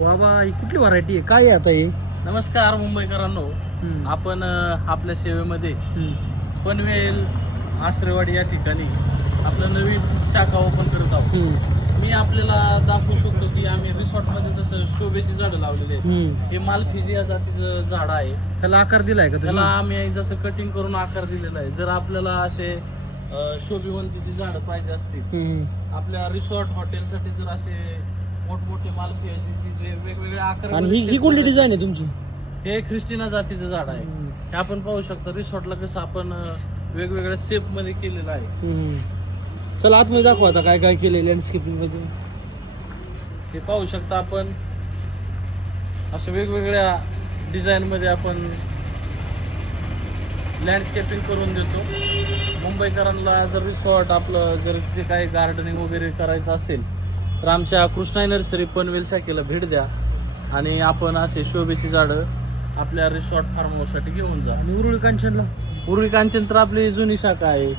बाबा ही कुठली व्हरायटी आहे, काय आहे आता हे? नमस्कार मुंबईकरांनो. आपण आपल्या सेवेमध्ये पनवेल आश्रयवाडी या ठिकाणी आपलं नवीन शाखा ओपन करत आहोत. मी आपल्याला दाखवू शकतो की आम्ही रिसॉर्टमध्ये जसं शोभेची झाडं लावलेली आहेत. हे मालफिजी या जातीचं झाड आहे. त्याला आकार दिलाय का त्याला तुम्ही? आम्ही जसं कटिंग करून आकार दिलेला आहे. जर आपल्याला असे शोभिवंतीची झाडं पाहिजे असतील, आपल्या रिसॉर्ट हॉटेलसाठी जर असे मोठमोठे मालफियाची जे वेगवेगळे आकार आणि ही कुठली डिझाईन आहे तुमची? हे ख्रिस्टिना जातीचं झाड आहे. हे आपण पाहू शकता. रिसॉर्टला कसं आपण वेगवेगळ्या शेप मध्ये केलेलं आहे. चला आतमध्ये दाखवा आता काय काय केलंय लँडस्केपिंग मध्ये. हे पाहू शकता आपण असं वेगवेगळ्या डिझाईन मध्ये आपण लँडस्केपिंग करून देतो. मुंबईकरांना जर रिसॉर्ट आपलं जर जे काही गार्डनिंग वगैरे करायचं असेल तर आमच्या कृष्णाई नर्सरी पनवेल शाखेला भेट द्या आणि आपण असे शोभेची झाडं आपल्या रिसॉर्ट फार्म हाऊस साठी घेऊन जा. आणि उरुळी कांचनला उर्वी कांचन तर आपली जुनी शाखा आहे.